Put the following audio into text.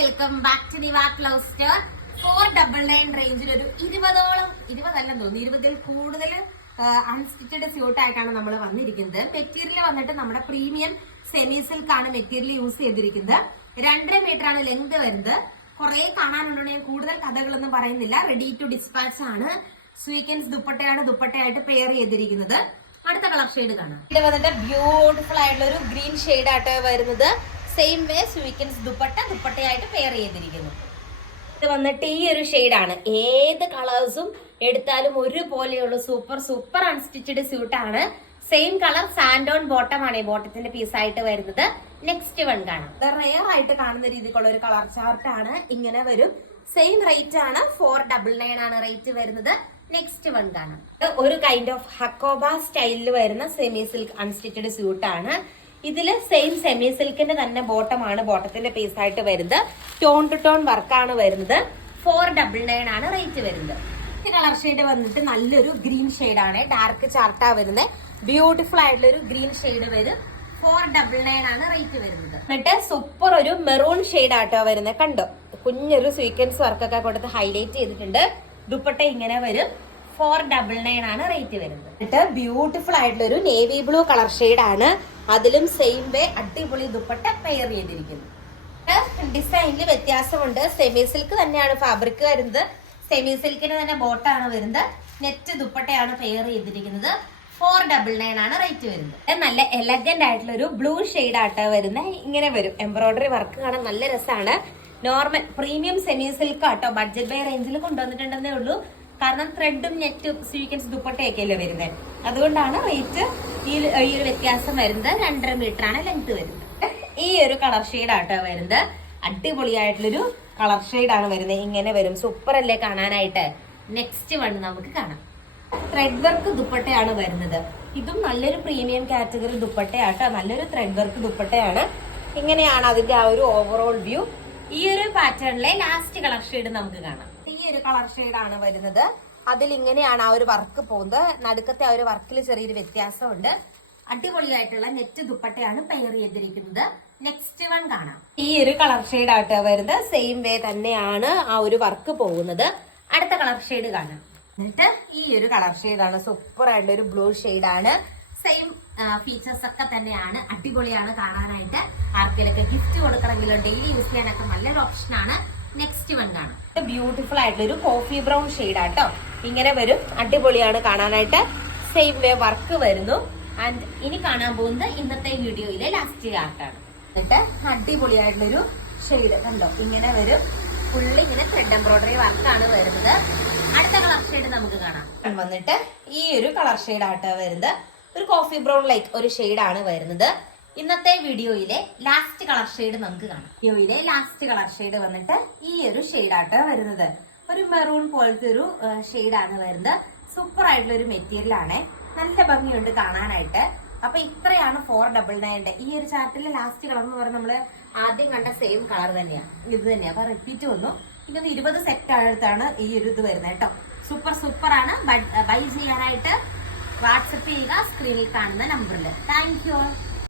Welcome back to Diva cloth store. 499 റേഞ്ചിൽ ഒരു 20-അല്ലെന്ന് തോന്നുന്നു 20-ൽ കൂടുതൽ അൺസ്റ്റിച്ചഡ് സ്യൂട്ട് ആയിട്ടാണ് നമ്മൾ വന്നിരിക്കുന്നത്. മെറ്റീരിയൽ വന്നിട്ട് നമ്മുടെ പ്രീമിയം സെമി സിൽക്ക് ആണ് മെറ്റീരിയൽ യൂസ് ചെയ്തിരിക്കുന്നത്. 2.5 മീറ്റർ ആണ് ലെങ്ത് വരുന്നത്. കുറെ കാണാനുണ്ട്, ഞാൻ കൂടുതൽ കഥകളൊന്നും പറയുന്നില്ല. റെഡി ടു ഡിസ്പാച്ച് ആണ്. സ്വീക്കൻസ് ദുപ്പട്ടയാണ് ദുപ്പട്ടയായിട്ട് പെയർ ചെയ്തിരിക്കുന്നത്. അടുത്ത കളർ ഷെയ്ഡ് കാണാം. ഇത് വന്നിട്ട് ബ്യൂട്ടിഫുൾ ആയിട്ടുള്ള ഒരു ഗ്രീൻ ഷെയ്ഡ് ആയിട്ട് വരുന്നത്. സെയിം വേ സ്വീക്കൻസ് ദുപ്പട്ടയായിട്ട് പെയർ ചെയ്തിരിക്കുന്നു. ഇത് വന്നിട്ട് ഈ ഒരു ഷെയ്ഡാണ്. ഏത് കളേഴ്സും എടുത്താലും ഒരുപോലെയുള്ള സൂപ്പർ അൺസ്റ്റിച്ചഡ് സ്യൂട്ട് ആണ്. സെയിം കളർ സാൻഡോൺ ബോട്ടം ആണ് ഈ ബോട്ടത്തിന്റെ പീസായിട്ട് വരുന്നത്. നെക്സ്റ്റ് വൺ കാണാം. ഇത് റെയർ ആയിട്ട് കാണുന്ന രീതിക്കുള്ള ഒരു കളർ ചാർട്ട് ആണ്. ഇങ്ങനെ വരും. സെയിം റേറ്റ് ആണ്. 499 ആണ് റേറ്റ് വരുന്നത്. നെക്സ്റ്റ് വൺ കാണാം. ഒരു കൈൻഡ് ഓഫ് ഹക്കോബ സ്റ്റൈലിൽ വരുന്ന സെമി സിൽക്ക് അൺസ്റ്റിച്ചഡ് സ്യൂട്ട് ആണ്. ഇതില് സെയിം സെമി സിൽക്കിന്റെ തന്നെ ബോട്ടമാണ് ബോട്ടത്തിന്റെ പീസ് ആയിട്ട് വരുന്നത്. ടോൺ ടു ടോൺ വർക്കാണ് വരുന്നത്. 499 ആണ് റേറ്റ് വരുന്നത്. കളർ ഷെയ്ഡ് വന്നിട്ട് നല്ലൊരു ഗ്രീൻ ഷെയ്ഡ് ആണ്. ഡാർക്ക് ചാർട്ടാ വരുന്നത്. ബ്യൂട്ടിഫുൾ ആയിട്ടുള്ള ഒരു ഗ്രീൻ ഷെയ്ഡ് വരും. 499 ആണ് റേറ്റ് വരുന്നത്. എന്നിട്ട് സൂപ്പർ ഒരു മെറൂൺ ഷെയ്ഡ് ആട്ടോ വരുന്നത്. കണ്ടോ, കുഞ്ഞൊരു സ്വീക്വൻസ് വർക്കൊക്കെ കൊടുത്ത് ഹൈലൈറ്റ് ചെയ്തിട്ടുണ്ട്. ദുപ്പട്ട ഇങ്ങനെ വരും. 499 ആണ് റേറ്റ് വരുന്നത്. എന്നിട്ട് ബ്യൂട്ടിഫുൾ ആയിട്ടുള്ള ഒരു നേവി ബ്ലൂ കളർ ഷെയ്ഡ് ആണ്. അതിലും സെയിം വേ അടിപൊളി ദുപ്പട്ട പെയർ ചെയ്തിരിക്കുന്നു. ഡിസൈനിൽ വ്യത്യാസമുണ്ട്. സെമി സിൽക്ക് തന്നെയാണ് ഫാബ്രിക് വരുന്നത്. സെമി സിൽക്കിന് തന്നെ ബോട്ടാണ് വരുന്നത്. നെറ്റ് ദുപ്പട്ടയാണ് പെയർ ചെയ്തിരിക്കുന്നത്. 499 ആണ് റേറ്റ് വരുന്നത്. നല്ല എലഗന്റ് ആയിട്ടുള്ള ഒരു ബ്ലൂ ഷെയ്ഡ് ആട്ടോ വരുന്നത്. ഇങ്ങനെ വരും. എംബ്രോയിഡറി വർക്ക് കാണാൻ നല്ല രസമാണ്. നോർമൽ പ്രീമിയം സെമി സിൽക്ക് ആട്ടോ. ബഡ്ജറ്റ് ബൈ റേഞ്ചിൽ കൊണ്ടുവന്നിട്ടുണ്ടെന്നേ ഉള്ളൂ. കാരണം ത്രെഡും നെറ്റും സ്വീക്കൻസ് ദുപ്പട്ടയൊക്കെ അല്ലേ വരുന്നത്. അതുകൊണ്ടാണ് റേറ്റ് ഈ ഒരു വ്യത്യാസം വരുന്നത്. 2.5 മീറ്റർ ആണ് ലെങ്ത് വരുന്നത്. ഈ ഒരു കളർ ഷെയ്ഡ് ആട്ടോ വരുന്നത്. അടിപൊളിയായിട്ടുള്ളൊരു കളർ ഷെയ്ഡ് ആണ് വരുന്നത്. ഇങ്ങനെ വരും. സൂപ്പർ അല്ലേ കാണാനായിട്ട്. നെക്സ്റ്റ് വൺ നമുക്ക് കാണാം. ത്രെഡ് വർക്ക് ദുപ്പട്ടയാണ് വരുന്നത്. ഇതും നല്ലൊരു പ്രീമിയം കാറ്റഗറി ദുപ്പട്ടയാട്ടോ. നല്ലൊരു ത്രെഡ് വർക്ക് ദുപ്പട്ടയാണ്. ഇങ്ങനെയാണ് അതിന്റെ ആ ഒരു ഓവറോൾ വ്യൂ. ഈ ഒരു പാറ്റേണിലെ ലാസ്റ്റ് കളർ ഷെയ്ഡ് നമുക്ക് കാണാം. ഈ ഒരു കളർ ഷെയ്ഡ് ആണ് വരുന്നത്. അതിൽ ഇങ്ങനെയാണ് ആ ഒരു വർക്ക് പോകുന്നത്. നടുക്കത്തെ ആ ഒരു വർക്കിൽ ചെറിയൊരു വ്യത്യാസമുണ്ട്. അടിപൊളിയായിട്ടുള്ള നെറ്റ് ദുപ്പട്ടയാണ് പെയർ ചെയ്തിരിക്കുന്നത്. നെക്സ്റ്റ് വൺ കാണാം. ഈ ഒരു കളർ ഷെയ്ഡ് ആയിട്ട് വരുന്നത്. സെയിം വേ തന്നെയാണ് ആ ഒരു വർക്ക് പോകുന്നത്. അടുത്ത കളർ ഷെയ്ഡ് കാണാം. എന്നിട്ട് ഈ ഒരു കളർ ഷെയ്ഡാണ്. സൂപ്പർ ആയിട്ടുള്ള ഒരു ബ്ലൂ ഷെയ്ഡാണ്. സെയിം ഫീച്ചേഴ്സ് ഒക്കെ തന്നെയാണ്. അടിപൊളിയാണ് കാണാനായിട്ട്. ആർക്കെങ്കിലൊക്കെ ഗിഫ്റ്റ് കൊടുക്കണമെങ്കിലോ ഡെയിലി യൂസ് ചെയ്യാനൊക്കെ നല്ലൊരു ഓപ്ഷൻ ആണ്. നെക്സ്റ്റ് വൺ കാണാം. ബ്യൂട്ടിഫുൾ ആയിട്ടുള്ള ഒരു കോഫി ബ്രൗൺ ഷെയ്ഡ് ആട്ടോ. ഇങ്ങനെ വരും. അടിപൊളിയാണ് കാണാനായിട്ട്. സെയിം വേ വർക്ക് വരുന്നു. ആൻഡ് ഇനി കാണാൻ പോകുന്നത് ഇന്നത്തെ വീഡിയോയിലെ ലാസ്റ്റ് ആർട്ടാണ്. എന്നിട്ട് അടിപൊളിയായിട്ടുള്ളൊരു ഷെയ്ഡ് കണ്ടോ, ഇങ്ങനെ വരും. ഫുള്ള് ഇങ്ങനെ ത്രെഡ് എംബ്രോയിഡറി വർക്കാണ് വരുന്നത്. അടുത്ത കളർ ഷെയ്ഡ് നമുക്ക് കാണാം. വന്നിട്ട് ഈ ഒരു കളർ ഷെയ്ഡ് ആട്ടോ വരുന്നത്. ഒരു കോഫി ബ്രൗൺ ലൈക്ക് ഒരു ഷെയ്ഡാണ് വരുന്നത്. ഇന്നത്തെ വീഡിയോയിലെ ലാസ്റ്റ് കളർ ഷെയ്ഡ് നമുക്ക് കാണാം. വീഡിയോയിലെ ലാസ്റ്റ് കളർ ഷെയ്ഡ് വന്നിട്ട് ഈ ഒരു ഷെയ്ഡാട്ടോ വരുന്നത്. ഒരു മെറൂൺ പോലത്തെ ഒരു ഷെയ്ഡാണ് വരുന്നത്. സൂപ്പർ ആയിട്ടുള്ള ഒരു മെറ്റീരിയൽ ആണ്. നല്ല ഭംഗിയുണ്ട് കാണാനായിട്ട്. അപ്പൊ ഇത്രയാണ് 499. ഈ ഒരു ചാർട്ടിലെ ലാസ്റ്റ് കളർ എന്ന് പറയുന്നത് നമ്മള് ആദ്യം കണ്ട സെയിം കളർ തന്നെയാണ്. ഇത് തന്നെയാണ്. അപ്പൊ റിപ്പീറ്റ് വന്നു. ഇതൊന്ന് 20 സെറ്റ് അടുത്താണ് ഈ ഒരു ഇത് വരുന്നത് കേട്ടോ. സൂപ്പർ ആണ്. ബൈ ചെയ്യാനായിട്ട് വാട്സപ്പ് ചെയ്യുക സ്ക്രീനിൽ കാണുന്ന നമ്പറിൽ. Thank you.